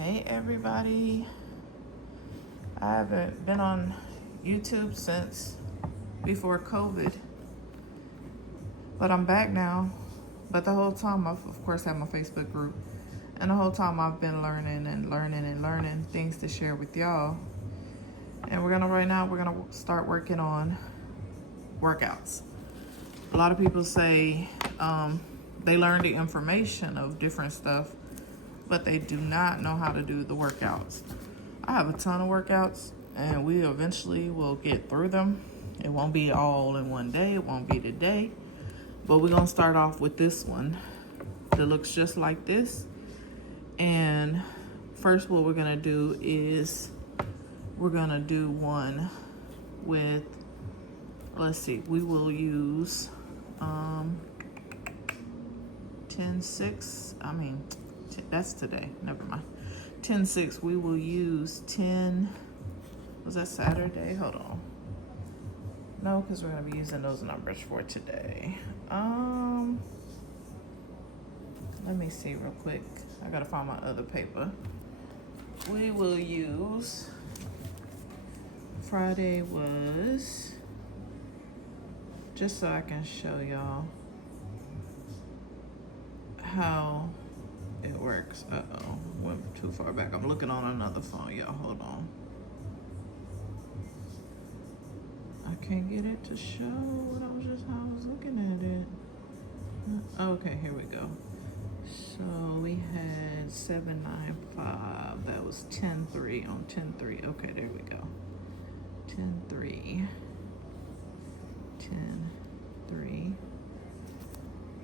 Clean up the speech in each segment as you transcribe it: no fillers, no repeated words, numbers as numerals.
Hey everybody. I haven't been on YouTube since before COVID, but I'm back now. But the whole time I've of course had my Facebook group, and the whole time I've been learning things to share with y'all. And we're gonna start working on workouts. A lot of people say they learn the information of different stuff, but they do not know how to do the workouts. I have a ton of workouts, and we eventually will get through them. It won't be all in one day. It won't be today, but we're gonna start off with this one that looks just like this. And first, what we're gonna do is we're gonna do one with, let's see, we will use 10-6. That's today. Never mind. 10-6. We will use 10. Was that Saturday? Hold on. No, because we're gonna be using those numbers for today. Let me see real quick. I gotta find my other paper. We will use. Friday was, just so I can show y'all how it works. Went too far back. I'm looking on another phone, y'all. Hold on. I can't get it to show what I was looking at it. Okay, here we go. So we had 795. That was 10-3 on 10-3. Okay, there we go. 10-3. 10-3.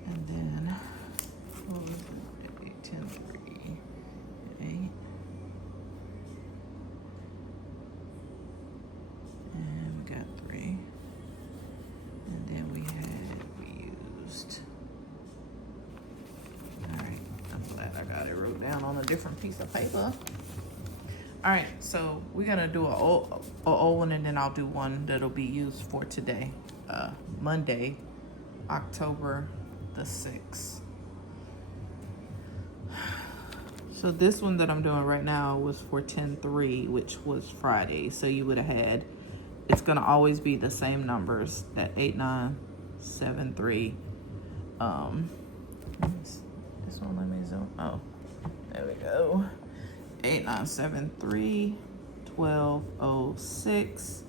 And then what was it? 10-3. 8. And we got 3. And then we used. Alright, I'm glad I got it wrote down on a different piece of paper. Alright, so we're gonna do a old one, and then I'll do one that'll be used for today. Monday, October the 6th. So this one that I'm doing right now was for 10-3, which was Friday. So you would have had, it's gonna always be the same numbers, that 8, 9, 7, 3. This one, let me zoom. Oh, there we go. 8, 9, 7, 3, 12, 0, 6,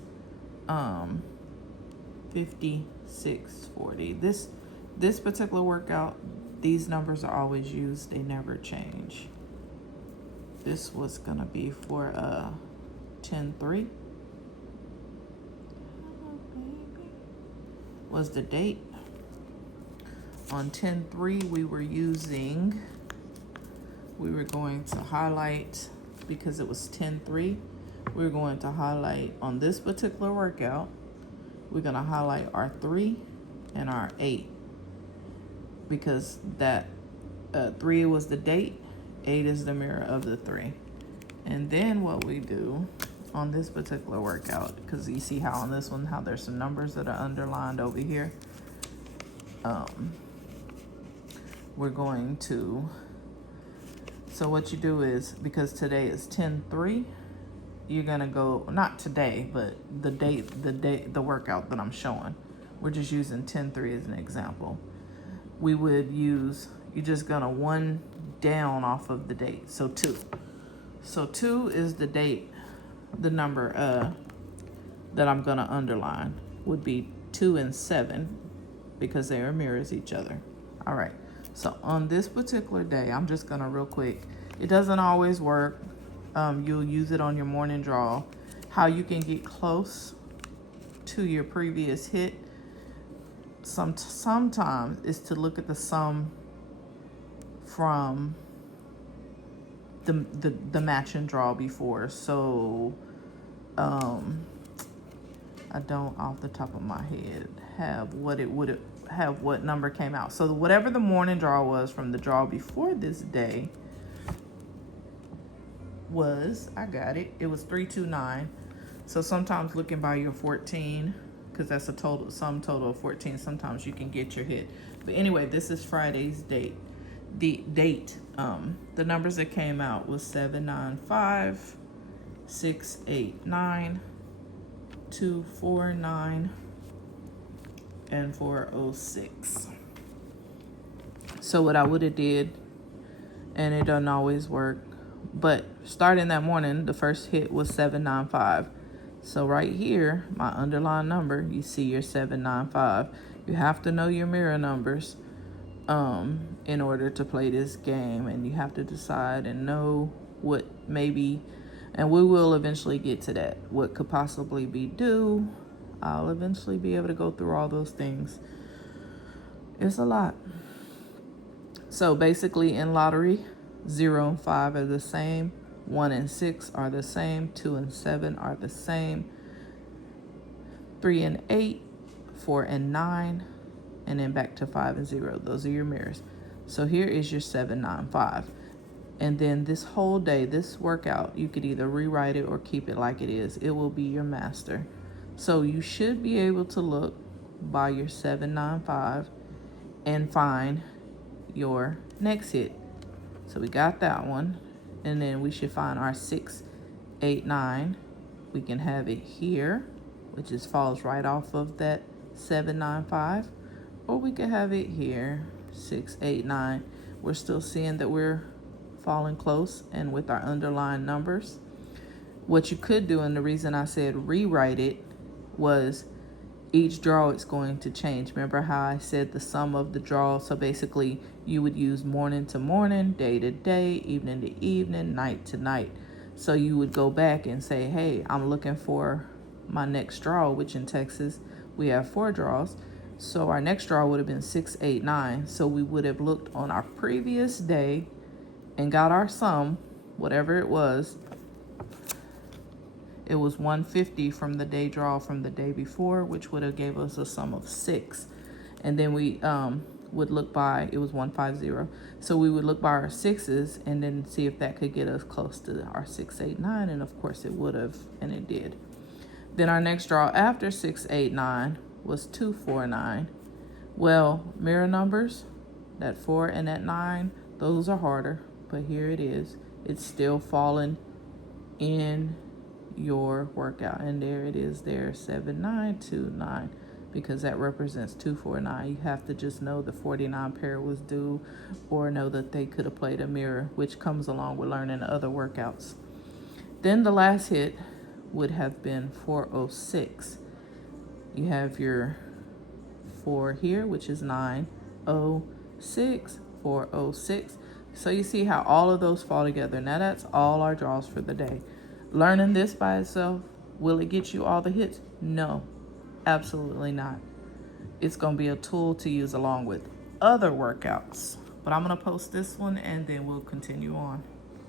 50, 6, 40. This particular workout, these numbers are always used. They never change. This was gonna be for 10-3. Was the date. On 10-3, we were going to highlight, because it was 10-3, we were going to highlight on this particular workout, we're gonna highlight our 3 and our 8, because that 3 was the date, 8 is the mirror of the 3. And then what we do on this particular workout, because you see how on this one, how there's some numbers that are underlined over here. We're going to, so what you do is, because today is 10-3, you're gonna go, not today, but the workout that I'm showing. We're just using 10-3 as an example. We would use, you're just gonna one down off of the date. So 2. So 2 is the date, the number that I'm gonna underline would be 2 and 7, because they are mirrors each other. All right. So on this particular day, I'm just gonna real quick, it doesn't always work. You'll use it on your morning draw. How you can get close to your previous hit sometimes is to look at the sum from the match and draw before. So I don't off the top of my head have what it would have, what number came out. So whatever the morning draw was from the draw before this day was, I got it. It was 329. So sometimes looking by your 14, because that's a sum total of 14, sometimes you can get your hit. But anyway, this is Friday's date. the date. The numbers that came out was 795, 689, 249, and 406. So what I would have did, and it doesn't always work, but starting that morning, the first hit was 795. So right here, my underlying number, you see your 795. You have to know your mirror numbers in order to play this game, and you have to decide and know what maybe, and we will eventually get to that, what could possibly be due. I'll eventually be able to go through all those things. It's a lot. So basically in lottery, 0 and 5 are the same, 1 and 6 are the same, 2 and 7 are the same, 3 and 8, 4 and 9, and then back to 5 and 0. Those are your mirrors. So here is your 795. And then this whole day, this workout, you could either rewrite it or keep it like it is. It will be your master. So you should be able to look by your 795 and find your next hit. So we got that one. And then we should find our 689. We can have it here, which just falls right off of that 795. Or we could have it here, 689. We're still seeing that we're falling close and with our underlying numbers. What you could do, and the reason I said rewrite it, was each draw is going to change. Remember how I said the sum of the draw? So basically you would use morning to morning, day to day, evening to evening, night to night. So you would go back and say, hey, I'm looking for my next draw, which in Texas we have 4 draws. So our next draw would have been 689. So we would have looked on our previous day and got our sum, whatever it was. It was 150 from the day draw from the day before, which would have gave us a sum of 6. And then we would look by, it was 150. So we would look by our 6s and then see if that could get us close to our 689. And of course it would have, and it did. Then our next draw after 689 was 249. Well, mirror numbers, that 4 and that 9, those are harder, but here it is. It's still falling in your workout, and there it is there, 7929, because that represents 249. You have to just know the 49 pair was due, or know that they could have played a mirror, which comes along with learning other workouts. Then the last hit would have been 406. You have your 4 here, which is 906, 406. So you see how all of those fall together. Now that's all our draws for the day. Learning this by itself, will it get you all the hits? No, absolutely not. It's going to be a tool to use along with other workouts. But I'm going to post this one and then we'll continue on.